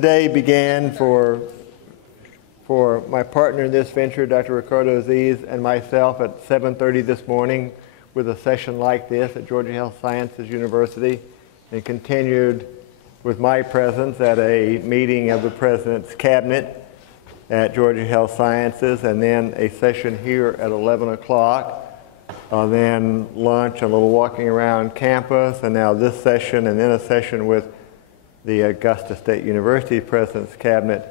Day began for my partner in this venture, Dr. Ricardo Aziz, and myself at 7:30 this morning with a session like this at Georgia Health Sciences University, and continued with my presence at a meeting of the President's Cabinet at Georgia Health Sciences, and then a session here at 11 o'clock, then lunch, a little walking around campus, and now this session, and then a session with the Augusta State University President's Cabinet,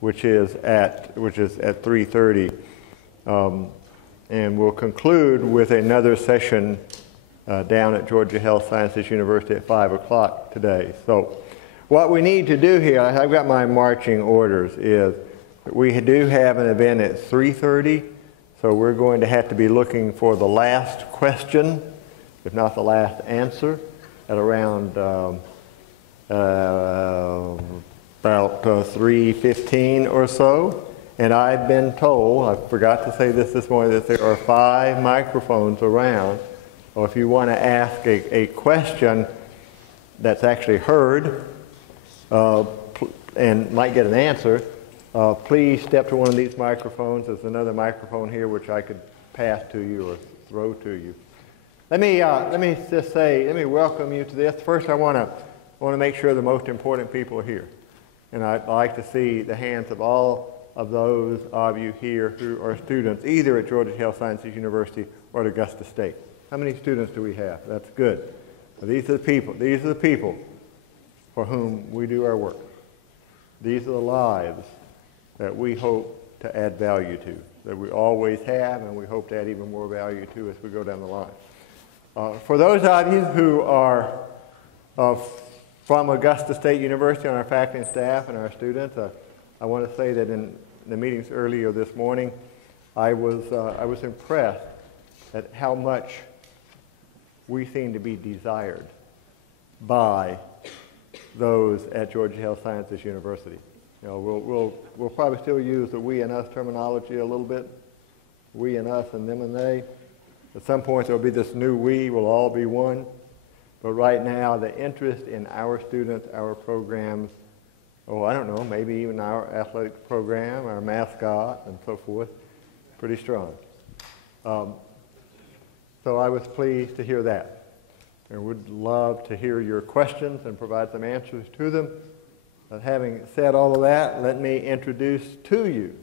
which is at 3:30, and we'll conclude with another session down at Georgia Health Sciences University at 5 o'clock today. So, what we need to do here, I've got my marching orders, is we do have an event at 3:30, so we're going to have to be looking for the last question, if not the last answer, at around about 3:15 or so. And I've been told, I forgot to say this morning, that there are 5 microphones around. Or if you want to ask a question that's actually heard and might get an answer, please step to one of these microphones. There's another microphone here which I could pass to you or throw to you. Let me just say, let me welcome you to this. First, I want to make sure the most important people are here. And I'd like to see the hands of all of those of you here who are students, either at Georgia Health Sciences University or at Augusta State. How many students do we have? That's good. Well, these are the people for whom we do our work. These are the lives that we hope to add value to, that we always have, and we hope to add even more value to as we go down the line. For those of you who are from Augusta State University, on our faculty and staff and our students, I want to say that in the meetings earlier this morning, I was impressed at how much we seem to be desired by those at Georgia Health Sciences University. You know, we'll probably still use the we and us terminology a little bit, we and us and them and they. At some point there'll be this new we, we'll all be one. But right now, the interest in our students, our programs, I don't know, maybe even our athletic program, our mascot, and so forth, pretty strong. So I was pleased to hear that. And would love to hear your questions and provide some answers to them. But having said all of that, let me introduce to you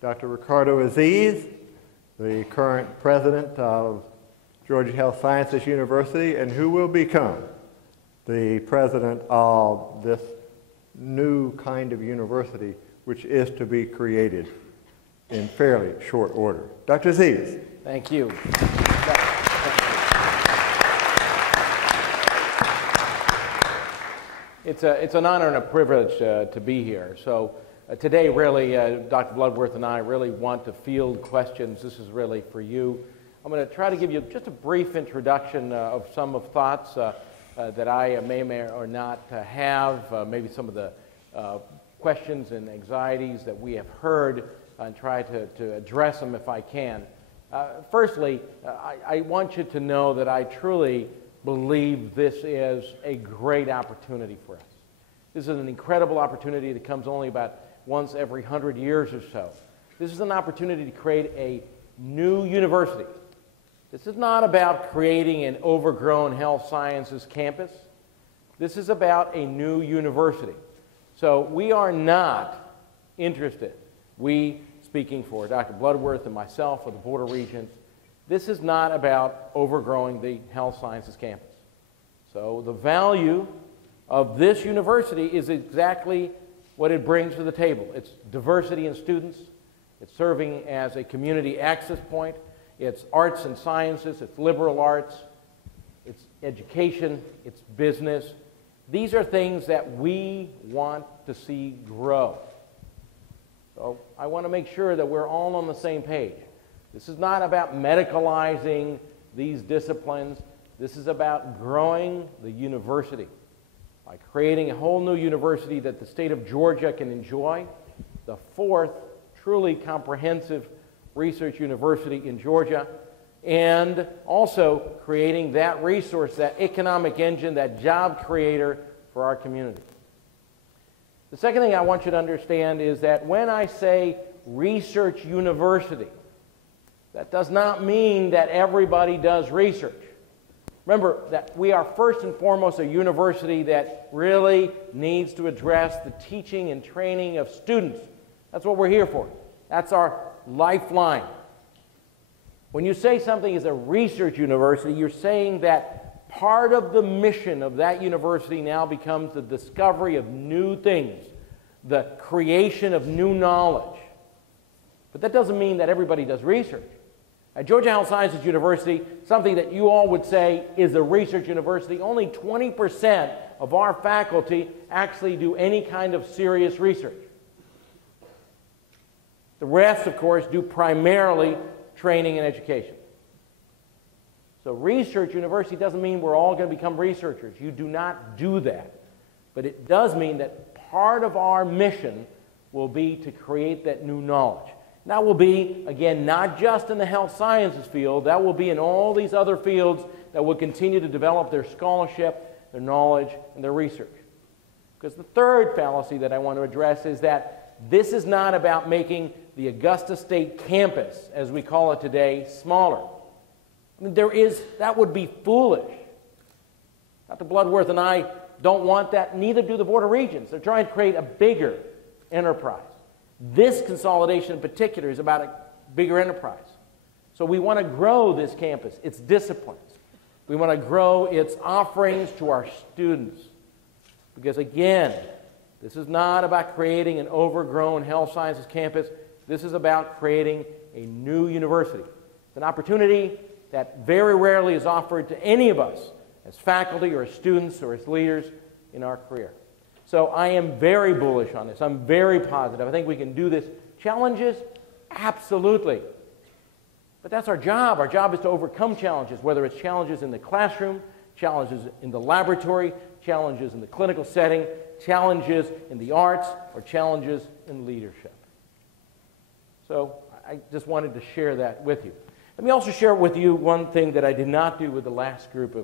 Dr. Ricardo Aziz, the current president of Georgia Health Sciences University, and who will become the president of this new kind of university which is to be created in fairly short order. Dr. Aziz. Thank you. It's an honor and a privilege to be here. So today really, Dr. Bloodworth and I really want to field questions. This is really for you. I'm going to try to give you just a brief introduction of some of thoughts that I may or not have, maybe some of the questions and anxieties that we have heard, and try to address them if I can. Firstly, I want you to know that I truly believe this is a great opportunity for us. This is an incredible opportunity that comes only about once every 100 years or so. This is an opportunity to create a new university. This is not about creating an overgrown health sciences campus. This is about a new university. So we are not interested, we, speaking for Dr. Bloodworth and myself of the Board of Regents, this is not about overgrowing the health sciences campus. So the value of this university is exactly what it brings to the table. It's diversity in students, it's serving as a community access point, it's arts and sciences, it's liberal arts, it's education, it's business. These are things that we want to see grow. So I want to make sure that we're all on the same page. This is not about medicalizing these disciplines. This is about growing the university by creating a whole new university that the state of Georgia can enjoy, the 4th truly comprehensive research university in Georgia, and also creating that resource, that economic engine, that job creator for our community. The second thing I want you to understand is that when I say research university, that does not mean that everybody does research. Remember that we are first and foremost a university that really needs to address the teaching and training of students. That's what we're here for. That's our lifeline. When you say something is a research university, you're saying that part of the mission of that university now becomes the discovery of new things, the creation of new knowledge. But that doesn't mean that everybody does research. At Georgia Health Sciences University, something that you all would say is a research university, only 20% of our faculty actually do any kind of serious research. The rest, of course, do primarily training and education. So research university doesn't mean we're all going to become researchers. You do not do that. But it does mean that part of our mission will be to create that new knowledge. That will be, again, not just in the health sciences field. That will be in all these other fields that will continue to develop their scholarship, their knowledge, and their research. Because the third fallacy that I want to address is that this is not about making the Augusta State campus, as we call it today, smaller. I mean, that would be foolish. Dr. Bloodworth and I don't want that, neither do the Board of Regents. They're trying to create a bigger enterprise. This consolidation in particular is about a bigger enterprise. So we want to grow this campus, its disciplines. We want to grow its offerings to our students. Because again, this is not about creating an overgrown health sciences campus. This is about creating a new university. It's an opportunity that very rarely is offered to any of us as faculty or as students or as leaders in our career. So I am very bullish on this. I'm very positive. I think we can do this. Challenges? Absolutely. But that's our job. Our job is to overcome challenges, whether it's challenges in the classroom, challenges in the laboratory, challenges in the clinical setting, challenges in the arts, or challenges in leadership. So I just wanted to share that with you. Let me also share with you one thing that I did not do with the last group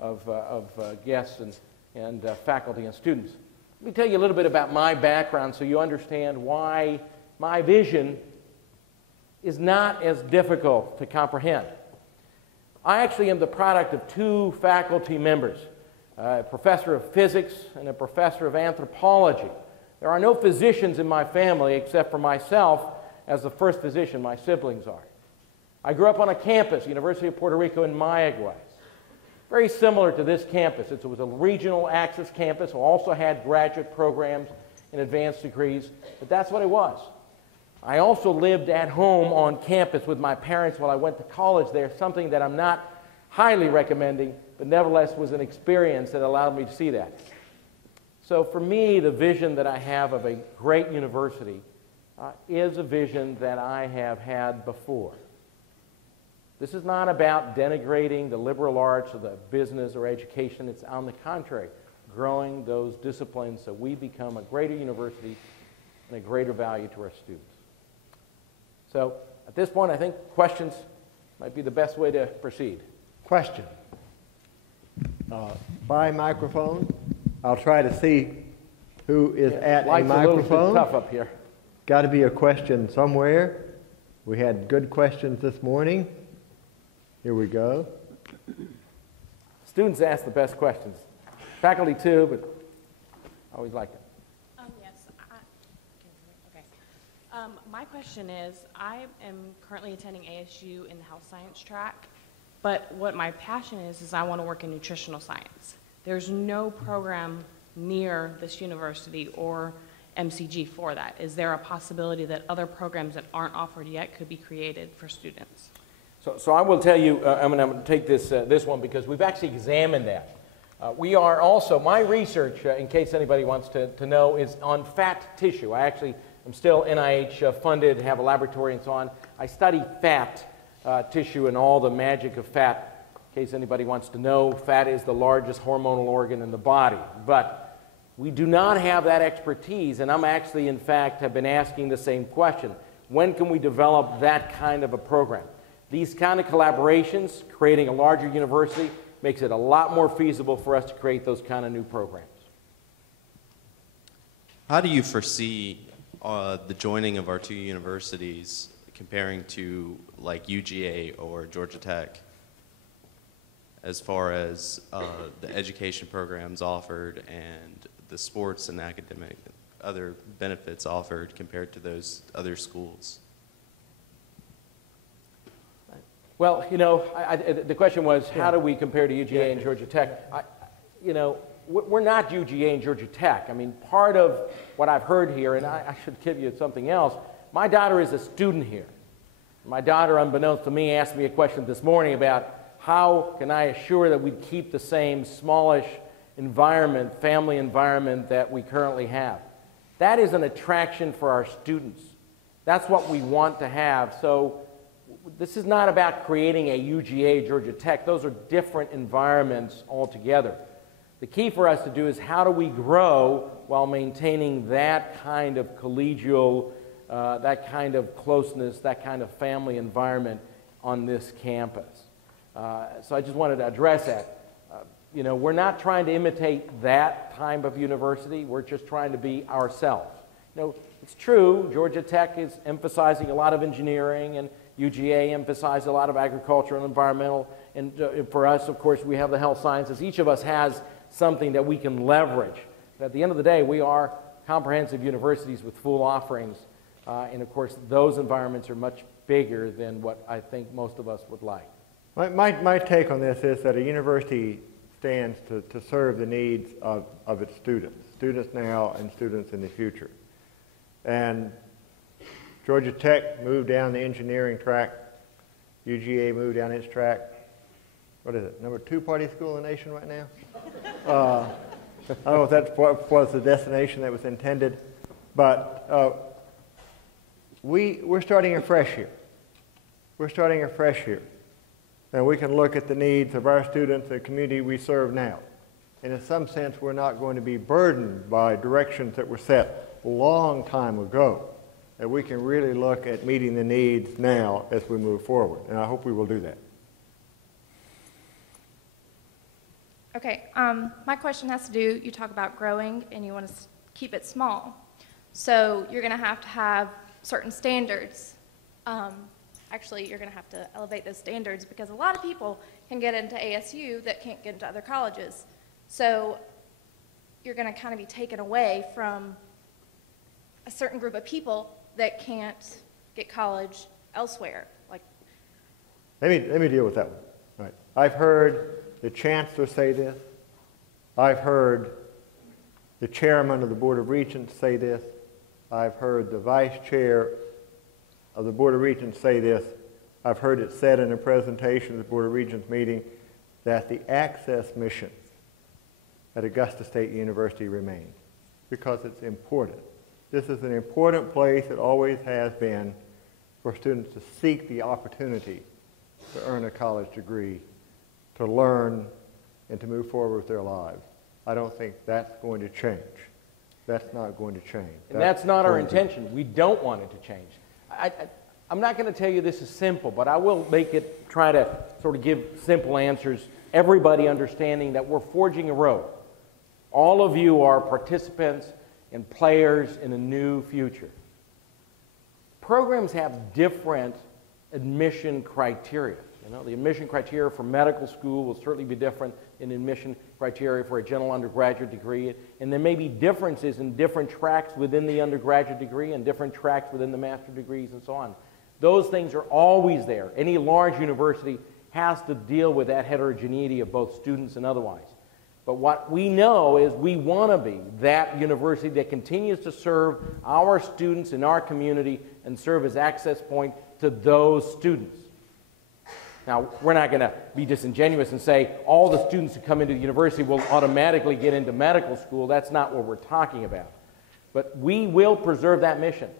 of guests and faculty and students. Let me tell you a little bit about my background so you understand why my vision is not as difficult to comprehend. I actually am the product of two faculty members, a professor of physics and a professor of anthropology. There are no physicians in my family except for myself as the first physician. My siblings are. I grew up on a campus, University of Puerto Rico in Mayaguez. Very similar to this campus. It was a regional access campus. It also had graduate programs and advanced degrees, but that's what it was. I also lived at home on campus with my parents while I went to college there, something that I'm not highly recommending, but nevertheless was an experience that allowed me to see that. So for me, the vision that I have of a great university is a vision that I have had before. This is not about denigrating the liberal arts or the business or education. It's on the contrary, growing those disciplines so we become a greater university and a greater value to our students. So at this point, I think questions might be the best way to proceed. Question. By microphone. I'll try to see who is at a microphone. Life's a little bit tough up here. Got to be a question somewhere. We had good questions this morning. Here we go. Students ask the best questions. Faculty too, but I always like it. Yes. Okay. My question is, I am currently attending ASU in the health science track, but what my passion is I want to work in nutritional science. There's no program near this university or MCG for that. Is there a possibility that other programs that aren't offered yet could be created for students? So I will tell you, I'm going to take this one because we've actually examined that. We are also, my research, in case anybody wants to know, is on fat tissue. I actually am still NIH funded, have a laboratory and so on. I study fat tissue and all the magic of fat. In case anybody wants to know, fat is the largest hormonal organ in the body. But we do not have that expertise, and I'm actually, in fact, have been asking the same question. When can we develop that kind of a program? These kind of collaborations, creating a larger university, makes it a lot more feasible for us to create those kind of new programs. How do you foresee the joining of our two universities comparing to like UGA or Georgia Tech as far as the education programs offered and the sports and academic other benefits offered compared to those other schools? Well, you know, the question was, how do we compare to UGA and Georgia Tech? You know, we're not UGA and Georgia Tech. I mean, part of what I've heard here, and I should give you something else, my daughter is a student here. My daughter, unbeknownst to me, asked me a question this morning about how can I assure that we keep the same smallish environment, family environment that we currently have. That is an attraction for our students. That's what we want to have. So this is not about creating a UGA, Georgia Tech. Those are different environments altogether. The key for us to do is how do we grow while maintaining that kind of collegial, that kind of closeness, that kind of family environment on this campus. So I just wanted to address that. You know, we're not trying to imitate that type of university. We're just trying to be ourselves. You know, it's true, Georgia Tech is emphasizing a lot of engineering, and UGA emphasizes a lot of agriculture and environmental. And for us, of course, we have the health sciences. Each of us has something that we can leverage. But at the end of the day, we are comprehensive universities with full offerings. And of course, those environments are much bigger than what I think most of us would like. My take on this is that a university stands to serve the needs of its students now and students in the future. And Georgia Tech moved down the engineering track. UGA moved down its track. What is it, number 2 party school in the nation right now? I don't know if that was the destination that was intended, but we're starting afresh here. We're starting afresh here. And we can look at the needs of our students, the community we serve now. And in some sense, we're not going to be burdened by directions that were set a long time ago. And we can really look at meeting the needs now as we move forward. And I hope we will do that. Okay, my question has to do, you talk about growing and you want to keep it small. So you're going to have certain standards. Actually, you're going to have to elevate those standards because a lot of people can get into ASU that can't get into other colleges. So you're going to kind of be taken away from a certain group of people that can't get college elsewhere. Like, Let me deal with that one. All right. I've heard the chancellor say this. I've heard the chairman of the Board of Regents say this. I've heard the vice chair of the Board of Regents say this. I've heard it said in a presentation at the Board of Regents meeting that the access mission at Augusta State University remains because it's important. This is an important place, it always has been, for students to seek the opportunity to earn a college degree, to learn, and to move forward with their lives. I don't think that's going to change. That's not going to change. And that's not our intention. We don't want it to change. I'm not going to tell you this is simple, but I will try to sort of give simple answers, everybody understanding that we're forging a road. All of you are participants and players in a new future. Programs have different admission criteria. You know, the admission criteria for medical school will certainly be different than admission criteria for a general undergraduate degree, and there may be differences in different tracks within the undergraduate degree and different tracks within the master's degrees and so on. Those things are always there. Any large university has to deal with that heterogeneity of both students and otherwise. But what we know is we want to be that university that continues to serve our students in our community and serve as access point to those students. Now, we're not going to be disingenuous and say all the students who come into the university will automatically get into medical school. That's not what we're talking about. But we will preserve that mission.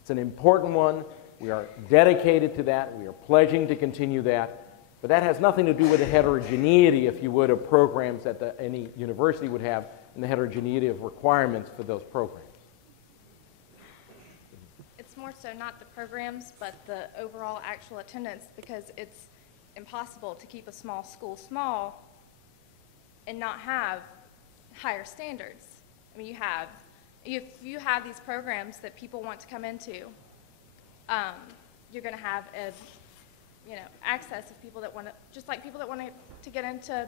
It's an important one. We are dedicated to that. We are pledging to continue that. But that has nothing to do with the heterogeneity, if you would, of programs that any university would have and the heterogeneity of requirements for those programs. it's more so not the programs, but the overall actual attendance, because it's impossible to keep a small school small and not have higher standards. I mean, you have if you have these programs that people want to come into, you're going to have a, access of people that want to, just like people that want to get into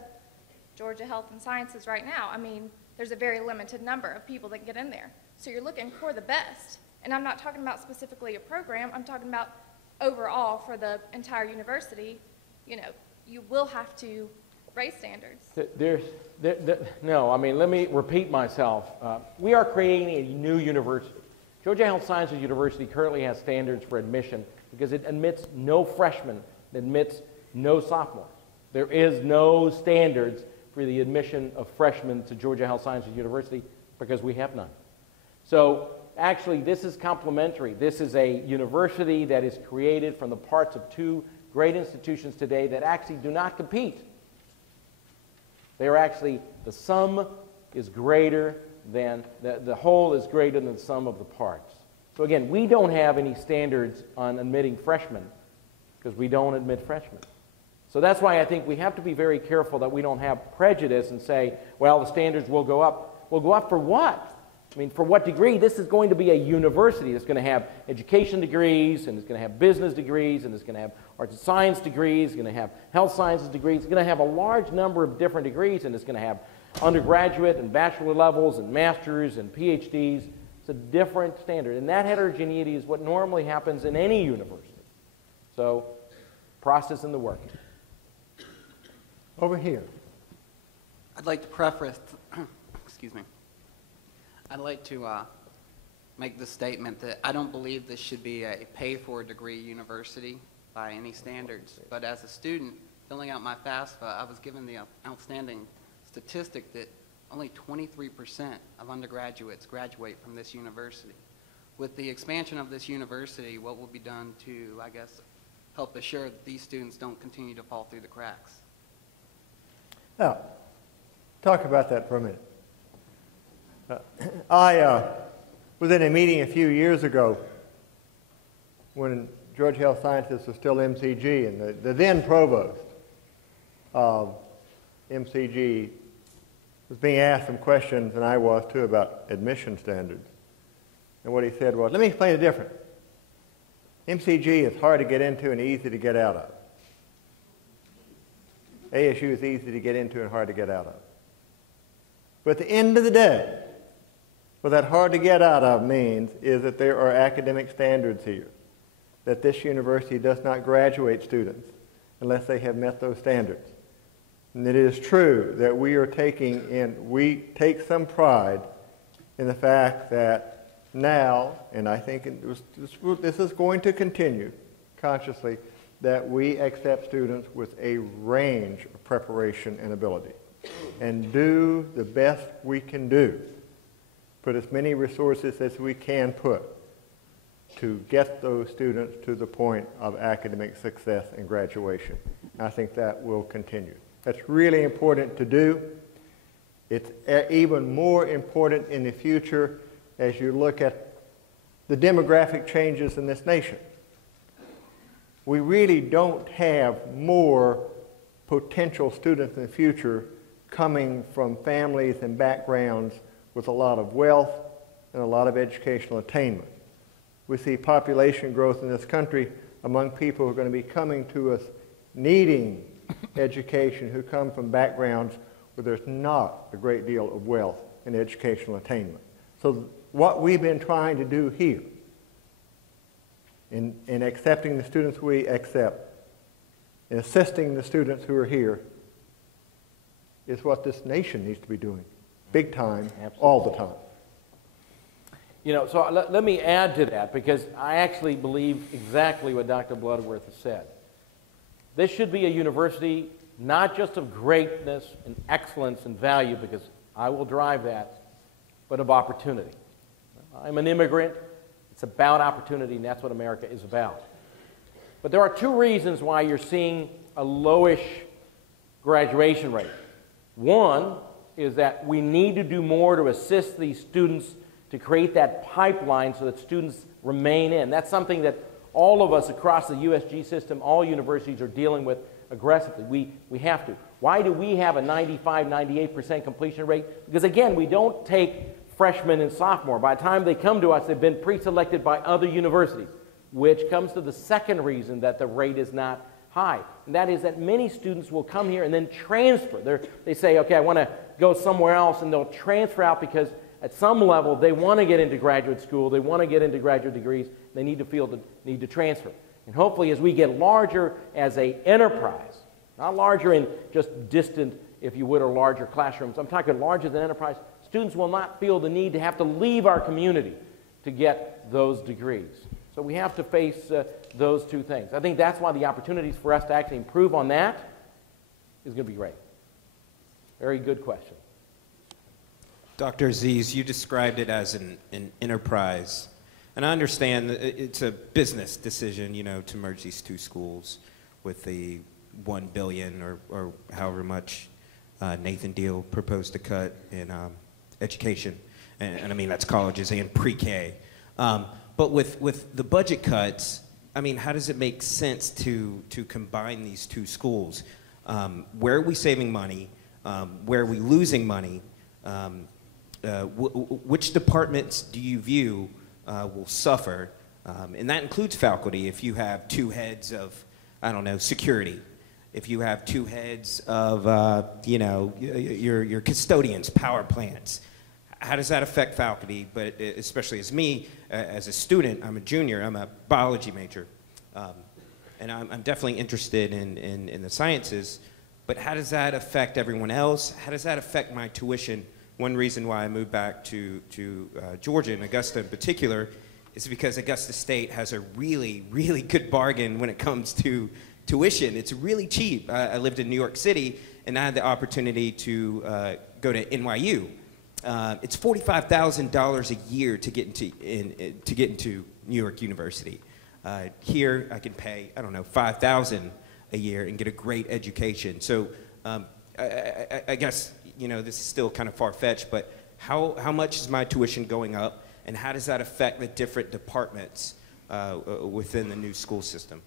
Georgia Health and Sciences right now. I mean, there's a very limited number of people that can get in there. So you're looking for the best. And I'm not talking about specifically a program. I'm talking about overall for the entire university. You will have to raise standards. No, I mean, let me repeat myself. We are creating a new university. Georgia Health Sciences University currently has standards for admission because it admits no freshmen, it admits no sophomores. There is no standards for the admission of freshmen to Georgia Health Sciences University because we have none. So actually, this is complementary. This is a university that is created from the parts of two great institutions today that actually do not compete. They are actually, the sum is greater than, the whole is greater than the sum of the parts. So again, we don't have any standards on admitting freshmen because we don't admit freshmen. So that's why I think we have to be very careful that we don't have prejudice and say, well, the standards will go up. Will go up for what? I mean, for what degree? This is going to be a university that's going to have education degrees, and it's going to have business degrees, and it's going to have arts and science degrees, it's going to have health sciences degrees, it's going to have a large number of different degrees, and it's going to have undergraduate and bachelor levels and masters and PhDs. It's a different standard, and that heterogeneity is what normally happens in any university. So, process in the work. Over here. I'd like to preface, excuse me, I'd like to make the statement that I don't believe this should be a pay-for-a-degree university by any standards. But as a student filling out my FAFSA, I was given the outstanding statistic that only 23% of undergraduates graduate from this university. With the expansion of this university, what will be done to, I guess, help assure that these students don't continue to fall through the cracks? Now, talk about that for a minute. I was in a meeting a few years ago when Georgia Health Sciences was still MCG, and the then provost of MCG was being asked some questions, and I was too, about admission standards. And what he said was, let me explain the difference. MCG is hard to get into and easy to get out of. ASU is easy to get into and hard to get out of. But at the end of the day, what that hard to get out of means is that there are academic standards here, that this university does not graduate students unless they have met those standards. And it is true that we take some pride in the fact that now, and I think this is going to continue consciously, that we accept students with a range of preparation and ability and do the best we can do. Put as many resources as we can put to get those students to the point of academic success and graduation. I think that will continue. That's really important to do. It's even more important in the future as you look at the demographic changes in this nation. We really don't have more potential students in the future coming from families and backgrounds with a lot of wealth and a lot of educational attainment. We see population growth in this country among people who are going to be coming to us needing education, who come from backgrounds where there's not a great deal of wealth and educational attainment. So what we've been trying to do here in accepting the students we accept and assisting the students who are here is what this nation needs to be doing. Big time, absolutely, all the time. You know, so let me add to that, because I actually believe exactly what Dr. Bloodworth has said. This should be a university not just of greatness and excellence and value, because I will drive that, but of opportunity. I'm an immigrant. It's about opportunity, and that's what America is about. But there are two reasons why you're seeing a lowish graduation rate. One is that we need to do more to assist these students to create that pipeline so that students remain in. That's something that all of us across the USG system, all universities are dealing with aggressively. We have to. Why do we have a 95, 98% completion rate? Because again, we don't take freshman and sophomore. By the time they come to us, they've been pre-selected by other universities, which comes to the second reason that the rate is not high. And that is that many students will come here and then transfer. They say, okay, I want to go somewhere else, and they'll transfer out because at some level they want to get into graduate school, they want to get into graduate degrees, they need to feel the need to transfer. And hopefully as we get larger as an enterprise, not larger in just distant, if you would, or larger classrooms, I'm talking larger than enterprise, students will not feel the need to have to leave our community to get those degrees. So we have to face those two things. I think that's why the opportunities for us to actually improve on that is going to be great. Very good question. Dr. Aziz, you described it as an enterprise. And I understand that it's a business decision, you know, to merge these two schools with the $1 billion or however much Nathan Deal proposed to cut in education. And I mean, that's colleges and pre-K. But with the budget cuts, I mean, how does it make sense to combine these two schools? Where are we saving money? Where are we losing money? Which departments do you view will suffer? And that includes faculty. If you have two heads of, I don't know, security, if you have two heads of, you know, your custodians, power plants, how does that affect faculty? But especially as me, as a student, I'm a junior, I'm a biology major. And I'm definitely interested in the sciences, but how does that affect everyone else? How does that affect my tuition? One reason why I moved back to Georgia, and Augusta in particular, is because Augusta State has a really, really good bargain when it comes to tuition. It's really cheap. I lived in New York City, and I had the opportunity to go to NYU. It's $45,000 a year to get into New York University. Here, I can pay, I don't know, $5,000 a year and get a great education. So I guess, you know, this is still kind of far-fetched, but how much is my tuition going up, and how does that affect the different departments within the new school system?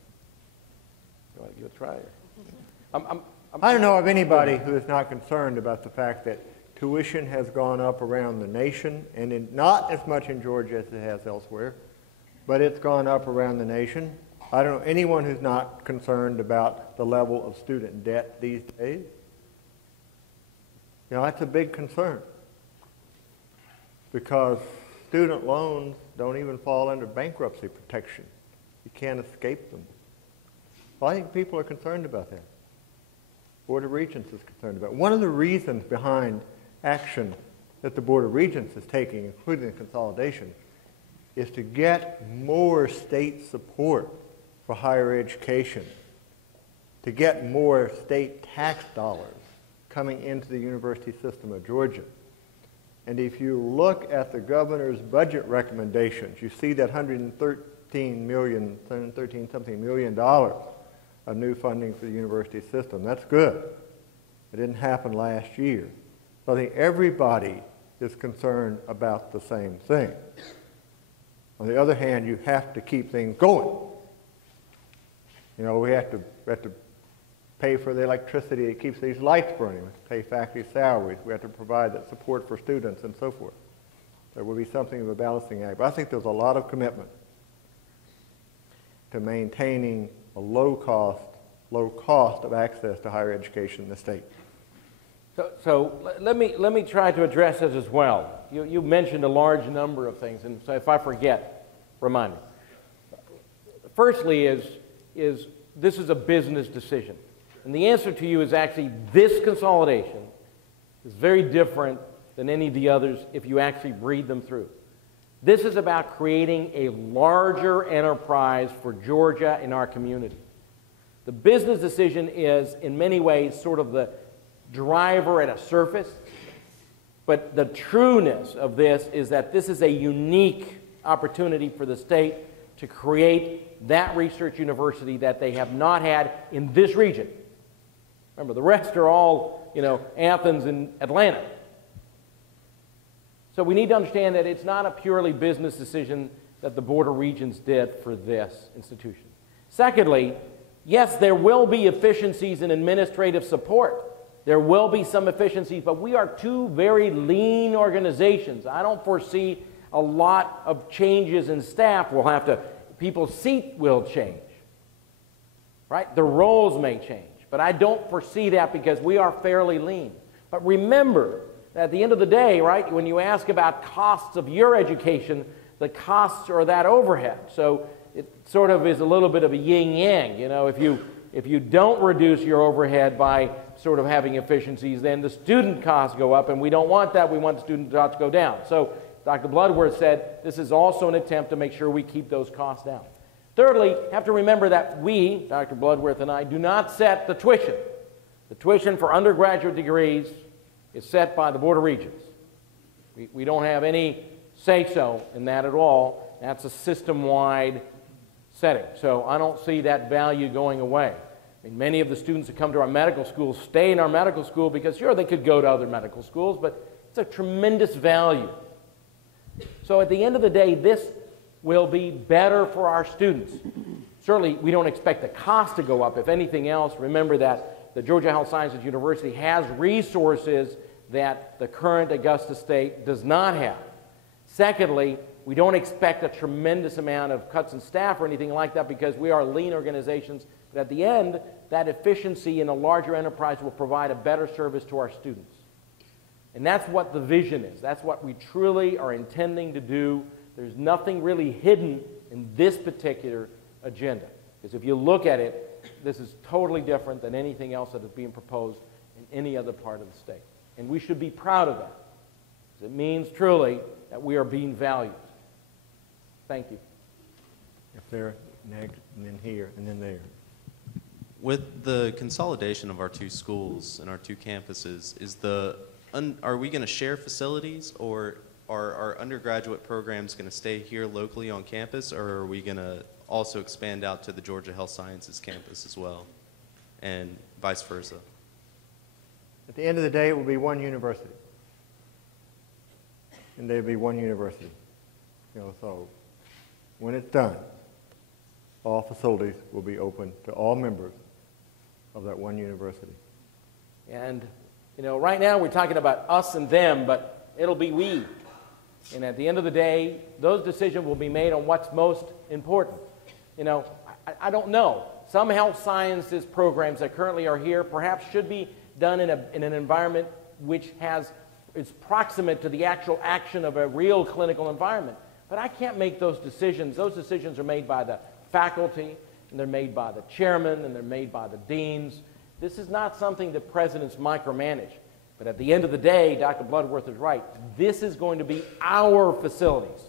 You want to give it a try? I don't know of anybody who is not concerned about the fact that tuition has gone up around the nation, and not as much in Georgia as it has elsewhere, but it's gone up around the nation. I don't know anyone who's not concerned about the level of student debt these days. You know, that's a big concern because student loans don't even fall under bankruptcy protection. You can't escape them. Well, I think people are concerned about that. Board of Regents is concerned about it. One of the reasons behind action that the Board of Regents is taking, including the consolidation, is to get more state support for higher education, to get more state tax dollars coming into the university system of Georgia. And if you look at the governor's budget recommendations, you see that $113 million of new funding for the university system. That's good. It didn't happen last year. So I think everybody is concerned about the same thing. On the other hand, you have to keep things going. You know, we have to pay for the electricity that keeps these lights burning. We have to pay faculty salaries. We have to provide that support for students and so forth. There will be something of a balancing act. But I think there's a lot of commitment to maintaining a low cost of access to higher education in the state. So let me try to address this as well. You mentioned a large number of things, and so if I forget, remind me. Firstly is this is a business decision. And the answer to you is actually this consolidation is very different than any of the others if you actually read them through. This is about creating a larger enterprise for Georgia and our community. The business decision is, in many ways, sort of the driver at a surface, but the trueness of this is that this is a unique opportunity for the state to create that research university that they have not had in this region. Remember, the rest are all, you know, Athens and Atlanta. So we need to understand that it's not a purely business decision that the Board of Regents did for this institution. Secondly, yes, there will be efficiencies in administrative support. There will be some efficiencies, but we are two very lean organizations. I don't foresee a lot of changes in staff. People's seat will change, right? The roles may change, but I don't foresee that because we are fairly lean. But remember that at the end of the day, right, when you ask about costs of your education, the costs are that overhead. So it sort of is a little bit of a yin-yang. You know, if you don't reduce your overhead by sort of having efficiencies, then the student costs go up, and we don't want that. We want the student costs to go down. So Dr. Bloodworth said this is also an attempt to make sure we keep those costs down. Thirdly, have to remember that we, Dr. Bloodworth and I, do not set the tuition. The tuition for undergraduate degrees is set by the Board of Regents. We don't have any say-so in that at all. That's a system-wide setting. So I don't see that value going away. I mean, many of the students that come to our medical schools stay in our medical school because, sure, they could go to other medical schools, but it's a tremendous value. So at the end of the day, this will be better for our students. Certainly, we don't expect the cost to go up. If anything else, remember that the Georgia Health Sciences University has resources that the current Augusta State does not have. Secondly, we don't expect a tremendous amount of cuts in staff or anything like that because we are lean organizations. But at the end, that efficiency in a larger enterprise will provide a better service to our students. And that's what the vision is. That's what we truly are intending to do. There's nothing really hidden in this particular agenda. Because if you look at it, this is totally different than anything else that is being proposed in any other part of the state. And we should be proud of that. Because it means truly that we are being valued. Thank you. If they're next, and then here, and then there. With the consolidation of our two schools and our two campuses, are we going to share facilities, or are our undergraduate programs going to stay here locally on campus, or are we going to also expand out to the Georgia Health Sciences campus as well, and vice versa? At the end of the day, it will be one university. And there will be one university. You know, so when it's done, all facilities will be open to all members of that one university. And, you know, right now we're talking about us and them, but it'll be we. And at the end of the day, those decisions will be made on what's most important. You know, I don't know. Some health sciences programs that currently are here perhaps should be done in an environment which is proximate to the actual action of a real clinical environment. But I can't make those decisions. Those decisions are made by the faculty, and they're made by the chairman, and they're made by the deans. This is not something that presidents micromanage. But at the end of the day, Dr. Bloodworth is right. This is going to be our facilities,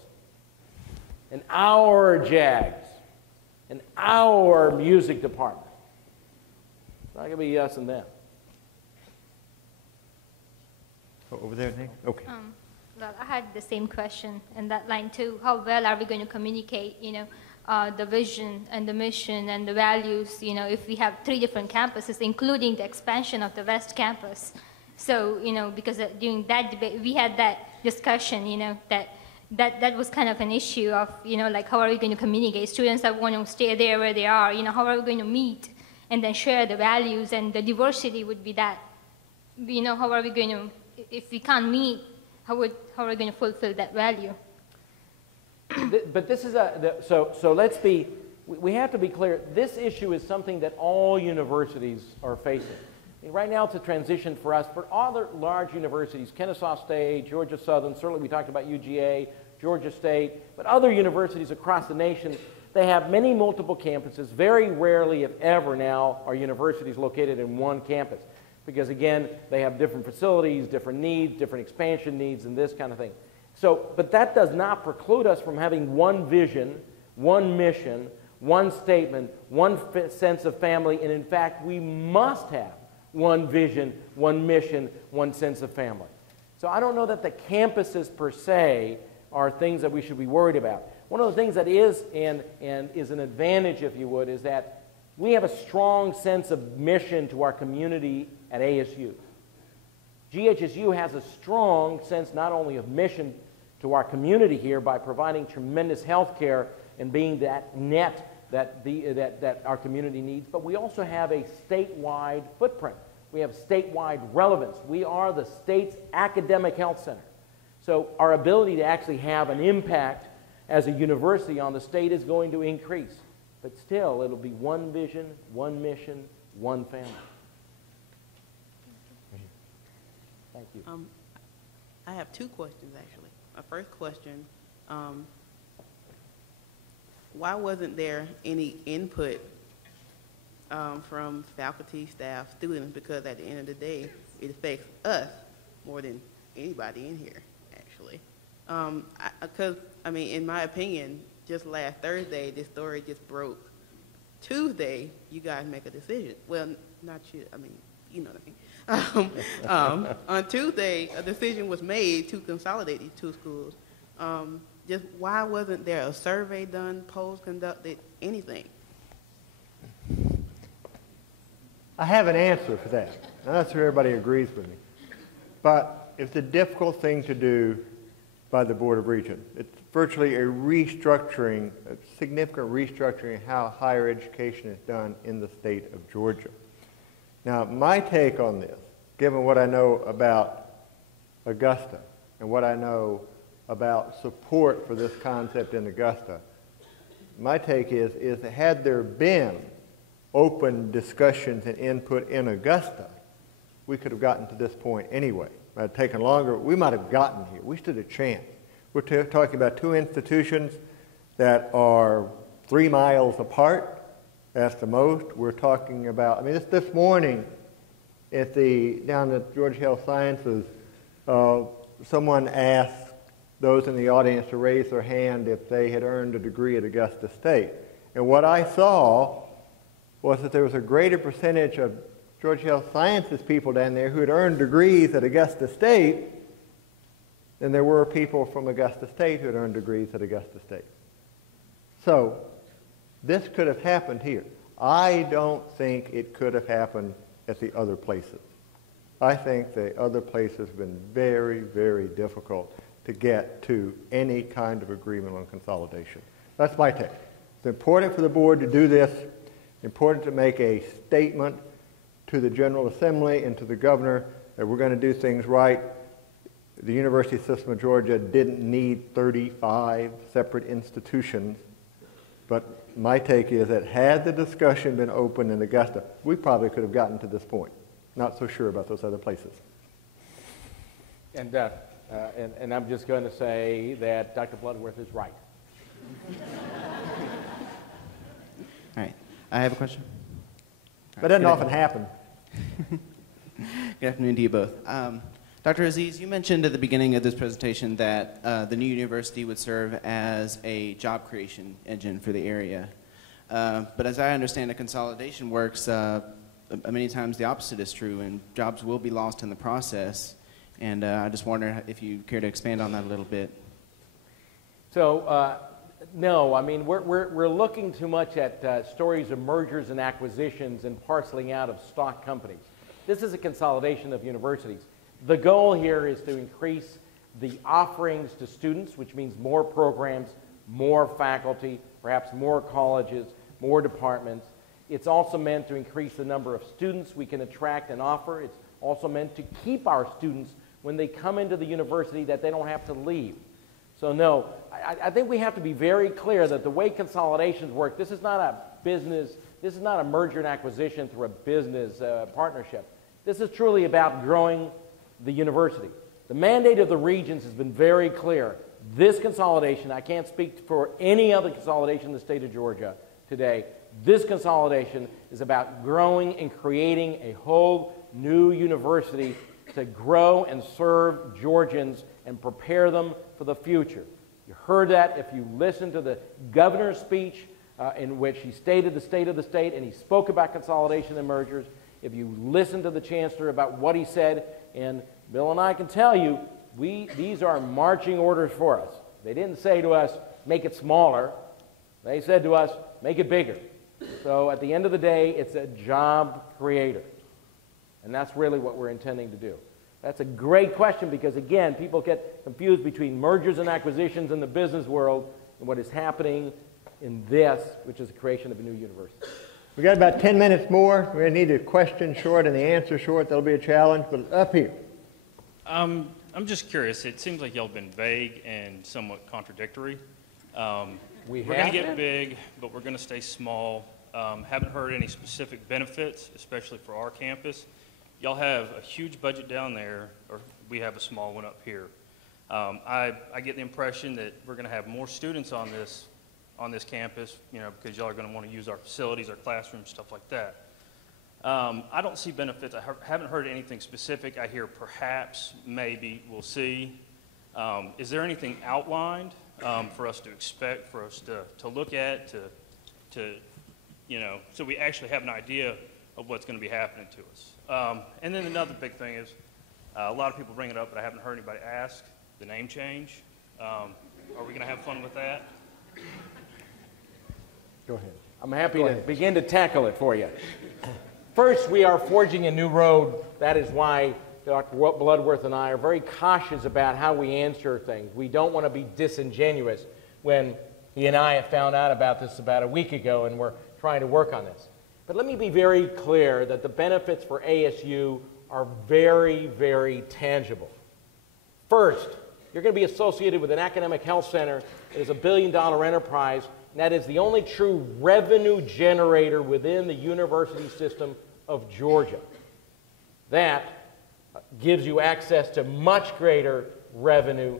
and our JAGs, and our music department. It's not going to be us and them. Oh, over there, Nick? Okay. Well, I had the same question in that line too. How well are we going to communicate, the vision and the mission and the values, if we have 3 different campuses, including the expansion of the West Campus? So, because during that debate, we had that discussion, that was kind of an issue of, like, how are we going to communicate? Students that want to stay there where they are, how are we going to meet and then share the values? And the diversity would be that, how are we going to, if we can't meet, how are we going to fulfill that value? But this is so let's be, we have to be clear, this issue is something that all universities are facing. Right now it's a transition for us. For other large universities, Kennesaw State, Georgia Southern, certainly we talked about UGA, Georgia State, but other universities across the nation, they have many multiple campuses. Very rarely, if ever now, are universities located in one campus. Because again, they have different facilities, different needs, different expansion needs, and this kind of thing. So, but that does not preclude us from having one vision, one mission, one statement, one sense of family, and in fact, we must have one vision, one mission, one sense of family. So I don't know that the campuses per se are things that we should be worried about. One of the things that is, and is an advantage, if you would, is that we have a strong sense of mission to our community at ASU. GHSU has a strong sense not only of mission to our community here by providing tremendous health care and being that net that our community needs, but we also have a statewide footprint. We have statewide relevance. We are the state's academic health center. So our ability to actually have an impact as a university on the state is going to increase. But still, it'll be one vision, one mission, one family. Thank you. I have two questions, actually. My first question, why wasn't there any input from faculty, staff, students? Because at the end of the day, it affects us more than anybody in here, actually. Because, I mean, in my opinion, just last Thursday, this story just broke. Tuesday, you guys make a decision. Well, not you, I mean, you know what I mean. On Tuesday, a decision was made to consolidate these two schools. Just why wasn't there a survey done, polls conducted, anything? I have an answer for that. I'm not sure everybody agrees with me. But it's a difficult thing to do by the Board of Regents. It's virtually a restructuring, a significant restructuring of how higher education is done in the state of Georgia. Now, my take on this, given what I know about Augusta and what I know about support for this concept in Augusta, my take is that had there been open discussions and input in Augusta, we could have gotten to this point anyway. It might have taken longer. We might have gotten here. We stood a chance. We're talking about two institutions that are 3 miles apart. That's the most. We're talking about, I mean, this morning down at Georgia Health Sciences, someone asked those in the audience to raise their hand if they had earned a degree at Augusta State. And what I saw was that there was a greater percentage of Georgia Health Sciences people down there who had earned degrees at Augusta State than there were people from Augusta State who had earned degrees at Augusta State. So this could have happened here. I don't think it could have happened at the other places. I think the other places have been very, very difficult to get to any kind of agreement on consolidation. That's my take. It's important for the board to do this. It's important to make a statement to the General Assembly and to the governor that we're going to do things right. The University System of Georgia didn't need 35 separate institutions, but my take is that had the discussion been open in Augusta, we probably could have gotten to this point. Not so sure about those other places. And I'm just going to say that Dr. Bloodworth is right. All right. I have a question. But it doesn't often happen. Good afternoon to you both. Dr. Aziz, you mentioned at the beginning of this presentation that the new university would serve as a job creation engine for the area. But as I understand it, consolidation works, many times the opposite is true, and jobs will be lost in the process. And I just wonder if you care to expand on that a little bit. So, no, I mean, we're looking too much at stories of mergers and acquisitions and parceling out of stock companies. This is a consolidation of universities. The goal here is to increase the offerings to students, which means more programs, more faculty, perhaps more colleges, more departments. It's also meant to increase the number of students we can attract and offer. It's also meant to keep our students when they come into the university, that they don't have to leave. So no, I think we have to be very clear that the way consolidations work, this is not a business, this is not a merger and acquisition through a business partnership. This is truly about growing the university. The mandate of the regions has been very clear. This consolidation, I can't speak for any other consolidation in the state of Georgia today, this consolidation is about growing and creating a whole new university to grow and serve Georgians and prepare them for the future. You heard that if you listened to the governor's speech in which he stated the state of the state and he spoke about consolidation and mergers. If you listen to the chancellor about what he said, and Bill and I can tell you, these are marching orders for us. They didn't say to us, make it smaller. They said to us, make it bigger. So at the end of the day, it's a job creator. And that's really what we're intending to do. That's a great question because, again, people get confused between mergers and acquisitions in the business world and what is happening in this, which is the creation of a new university. We got about 10 minutes more. We're going to need the question short and the answer short. That'll be a challenge, but up here. I'm just curious. It seems like y'all have been vague and somewhat contradictory. We're going to get big, but we're going to stay small. Haven't heard any specific benefits, especially for our campus. Y'all have a huge budget down there, or we have a small one up here. I get the impression that we're going to have more students on this campus, you know, because y'all are going to want to use our facilities, our classrooms, stuff like that. I don't see benefits. I haven't heard anything specific. I hear perhaps, maybe, we'll see. Is there anything outlined for us to expect, for us to look at, to you know, so we actually have an idea of what's going to be happening to us? And then another big thing is, a lot of people bring it up, but I haven't heard anybody ask, the name change. Are we going to have fun with that? Go ahead. I'm happy to begin to tackle it for you. First, we are forging a new road. That is why Dr. Bloodworth and I are very cautious about how we answer things. We don't want to be disingenuous when he and I have found out about this about a week ago and we're trying to work on this. But let me be very clear that the benefits for ASU are very, very tangible. First, you're going to be associated with an academic health center that is a billion-dollar enterprise, and that is the only true revenue generator within the university system of Georgia. That gives you access to much greater revenue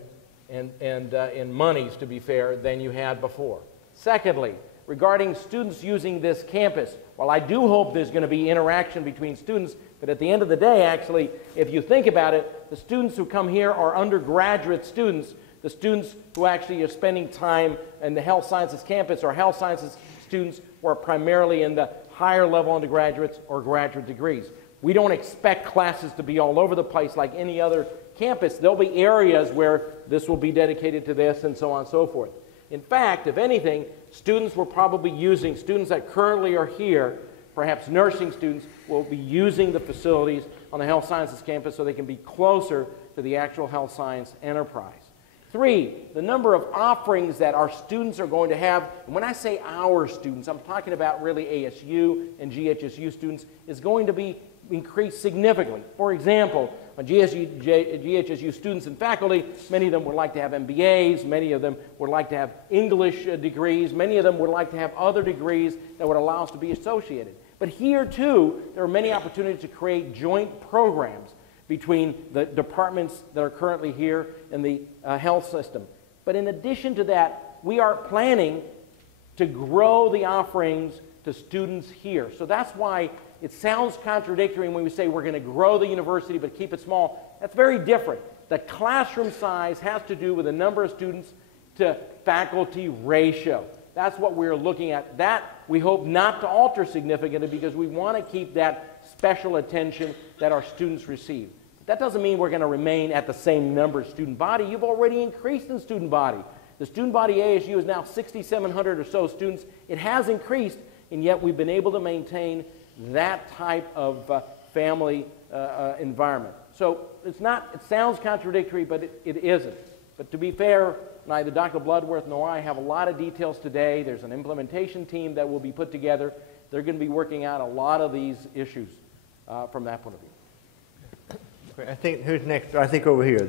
and monies, to be fair, than you had before. Secondly, regarding students using this campus, while I do hope there's going to be interaction between students, but at the end of the day, actually, if you think about it, the students who come here are undergraduate students. The students who actually are spending time in the health sciences campus are health sciences students who are primarily in the higher level undergraduates or graduate degrees. We don't expect classes to be all over the place like any other campus. There'll be areas where this will be dedicated to this and so on and so forth. In fact, if anything, students will probably using, students that currently are here, perhaps nursing students, will be using the facilities on the health sciences campus so they can be closer to the actual health science enterprise. 3, the number of offerings that our students are going to have, and when I say our students, I'm talking about really ASU and GHSU students, is going to be increased significantly. For example, GHSU students and faculty, many of them would like to have MBAs, many of them would like to have English degrees, many of them would like to have other degrees that would allow us to be associated. But here, too, there are many opportunities to create joint programs between the departments that are currently here in the health system. But in addition to that, we are planning to grow the offerings to students here. So that's why it sounds contradictory when we say we're going to grow the university but keep it small. That's very different. The classroom size has to do with the number of students to faculty ratio. That's what we're looking at. That we hope not to alter significantly because we want to keep that special attention that our students receive. That doesn't mean we're going to remain at the same number of student body. You've already increased in student body. The student body ASU is now 6,700 or so students. It has increased, and yet we've been able to maintain that type of family environment. So it's not, it sounds contradictory, but it isn't. But to be fair, neither Dr. Bloodworth nor I have a lot of details today. There's an implementation team that will be put together. They're going to be working out a lot of these issues from that point of view. I think, who's next? I think over here.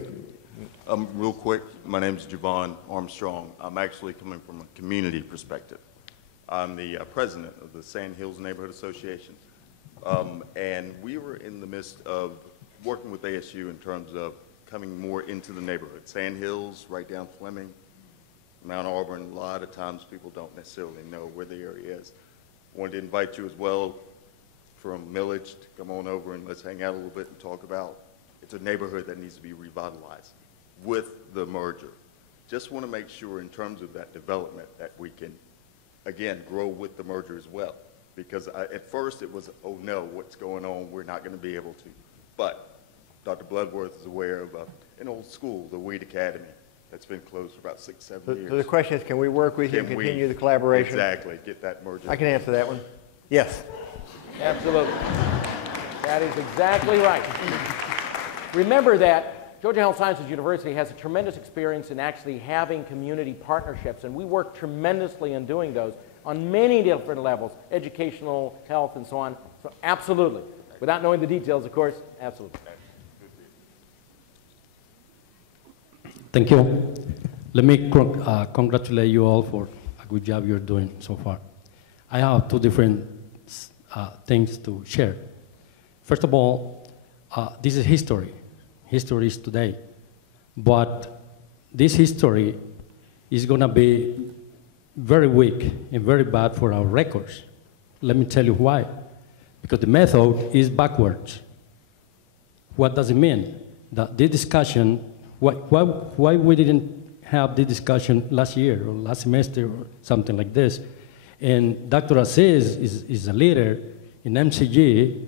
Real quick, my name is Javon Armstrong. I'm actually coming from a community perspective. I'm the president of the Sand Hills Neighborhood Association. And we were in the midst of working with ASU in terms of coming more into the neighborhood. Sand Hills, right down Fleming, Mount Auburn, a lot of times people don't necessarily know where the area is. Wanted to invite you as well from Millage to come on over and let's hang out a little bit and talk about. It's a neighborhood that needs to be revitalized with the merger. Just want to make sure in terms of that development that we can, again, grow with the merger as well. Because at first it was, oh no, what's going on? We're not going to be able to. But Dr. Bloodworth is aware of an old school, the Weed Academy, that's been closed for about 6-7 years. So the question is, can we work with you and continue the collaboration? Exactly, get that merger. I can answer that one. Yes. Absolutely. That is exactly right. Remember that Georgia Health Sciences University has a tremendous experience in actually having community partnerships, and we work tremendously in doing those. on many different levels, educational, health, and so on. So absolutely. Without knowing the details, of course, absolutely. Thank you. Let me congratulate you all for a good job you're doing so far. I have two different things to share. First of all, this is history. History is today. But this history is going to be very weak and very bad for our records. Let me tell you why. Because the method is backwards. What does it mean? That this discussion, why we didn't have this discussion last year or last semester or something like this? And Dr. Aziz is a leader in MCG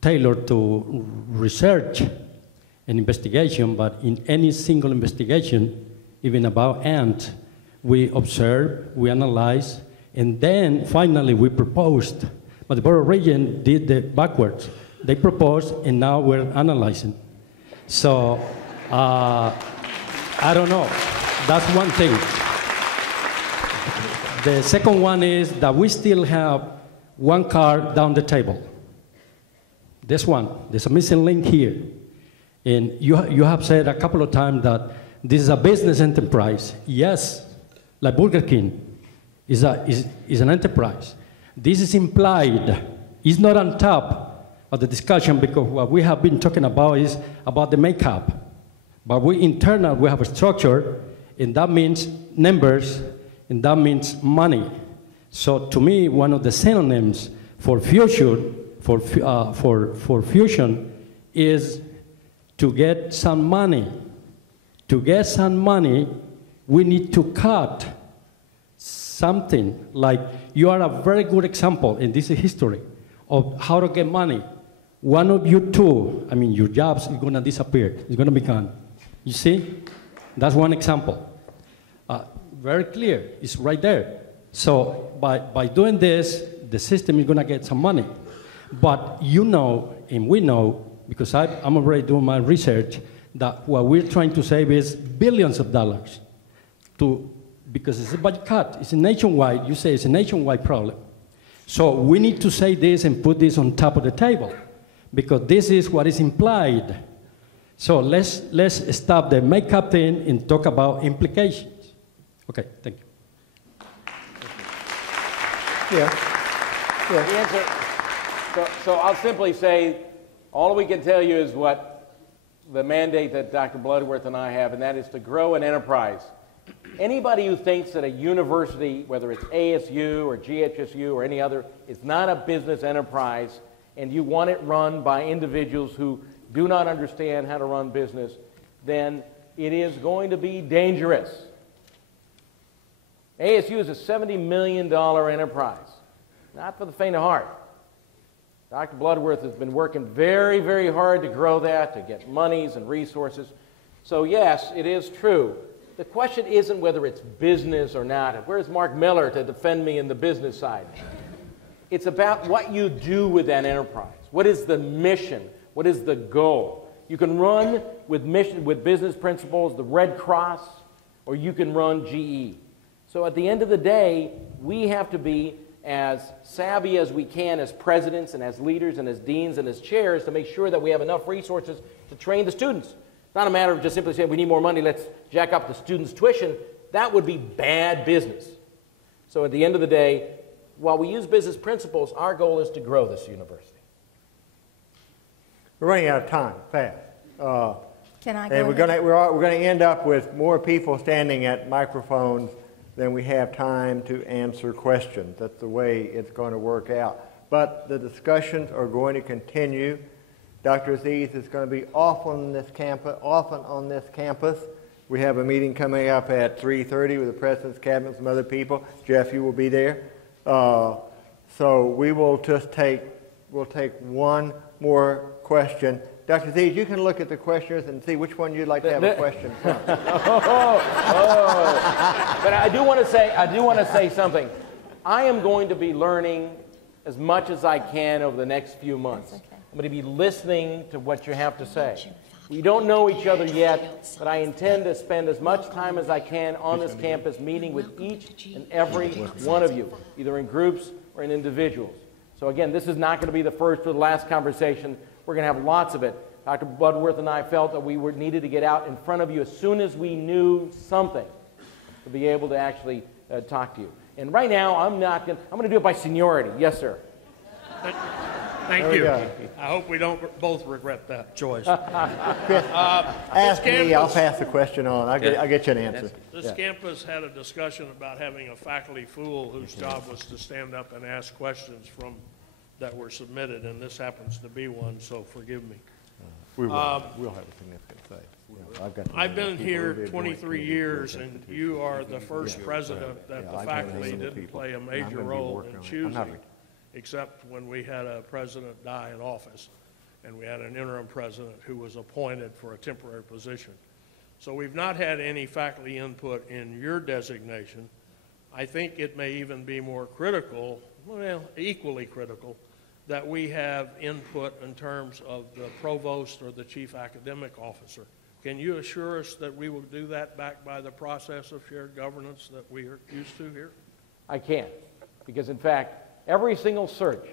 tailored to research and investigation, but in any single investigation, even about ants, we observe, we analyze, and then finally we proposed. But the Board of Regents did the backwards. They proposed, and now we're analyzing. So I don't know. That's one thing. The second one is that we still have one card down the table. This one, there's a missing link here. And you have said a couple of times that this is a business enterprise. Yes, like Burger King is an enterprise. This is implied. It's not on top of the discussion because what we have been talking about is about the makeup. But we have a structure, and that means numbers, and that means money. So to me, one of the synonyms for fusion, for fusion is to get some money. To get some money, we need to cut something. Like you are a very good example, and this is history, of how to get money. One of you two, I mean, your jobs is going to disappear. It's going to be gone. You see? That's one example. Very clear. It's right there. So by doing this, the system is going to get some money. But you know, and we know, because I'm already doing my research, that what we're trying to save is billions of dollars. Because it's a budget cut. It's a nationwide, you say it's a nationwide problem. So we need to say this and put this on top of the table, because this is what is implied. So let's stop the makeup thing and talk about implications. Okay, thank you. The answer, so I'll simply say, all we can tell you is what the mandate that Dr. Bloodworth and I have, and that is to grow an enterprise. Anybody who thinks that a university, whether it's ASU or GHSU or any other, is not a business enterprise, and you want it run by individuals who do not understand how to run business, then it is going to be dangerous. ASU is a $70 million enterprise, not for the faint of heart. Dr. Bloodworth has been working very, very hard to grow that, to get monies and resources. So yes, it is true. The question isn't whether it's business or not. Where's Mark Miller to defend me in the business side? It's about what you do with that enterprise. What is the mission? What is the goal? You can run with business principles, the Red Cross, or you can run GE. So at the end of the day, we have to be as savvy as we can as presidents and as leaders and as deans and as chairs to make sure that we have enough resources to train the students. It's not a matter of just simply saying we need more money, let's jack up the students' tuition. That would be bad business. So at the end of the day, while we use business principles, our goal is to grow this university. We're running out of time, fast. Can I go and we're ahead? going to end up with more people standing at microphones than we have time to answer questions. That's the way it's going to work out. But the discussions are going to continue. Dr. Aziz is going to be often on this campus. We have a meeting coming up at 3:30 with the President's Cabinet and some other people. Jeff, you will be there. So we will just we'll take one more question. Dr. Aziz, you can look at the questioners and see which one you'd like to have a question from. But I do want to say something. I am going to be learning as much as I can over the next few months. I'm going to be listening to what you have to say. We don't know each other yet, but I intend to spend as much time as I can on this campus meeting with each and every one of you, either in groups or in individuals. So again, this is not going to be the first or the last conversation. We're going to have lots of it. Dr. Bloodworth and I felt that we needed to get out in front of you as soon as we knew something to be able to actually talk to you. And right now, I'm going to do it by seniority. Yes, sir. Thank you. I hope we don't both regret that choice. Chris, ask me, I'll pass the question on. I'll get you an answer. This campus had a discussion about having a faculty fool whose job was to stand up and ask questions that were submitted, and this happens to be one, so forgive me. We'll have a significant say. I've been here 23 years, and you are the first president that the faculty didn't play a major role in choosing, except when we had a president die in office, and we had an interim president who was appointed for a temporary position. So we've not had any faculty input in your designation. I think it may even be more critical, well, equally critical, that we have input in terms of the provost or the chief academic officer. Can you assure us that we will do that backed by the process of shared governance that we are used to here? I can, because in fact, every single search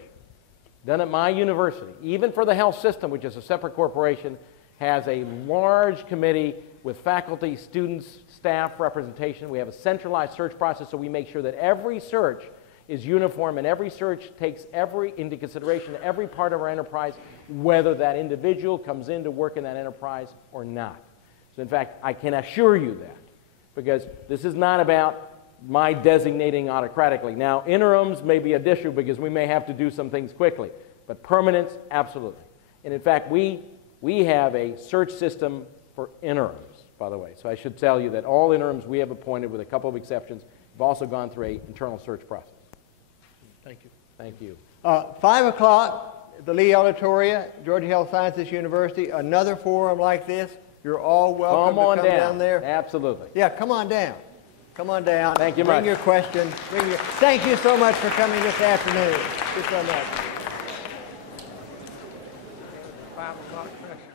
done at my university, even for the health system, which is a separate corporation, has a large committee with faculty, students, staff representation. We have a centralized search process, so we make sure that every search is uniform and every search takes into consideration every part of our enterprise, whether that individual comes in to work in that enterprise or not. So in fact, I can assure you that, because this is not about my designating autocratically. Now, interims may be an issue because we may have to do some things quickly, but permanence, absolutely. And in fact, we have a search system for interims, by the way. So I should tell you that all interims we have appointed, with a couple of exceptions, have also gone through an internal search process. Thank you. Thank you. 5 o'clock at the Lee Auditorium, Georgia Health Sciences University, another forum like this. You're all welcome to come down there. Absolutely. Yeah, come on down. Come on down. Thank you Bring much. your questions. Thank you so much for coming this afternoon. Thank you so much. 5 o'clock session.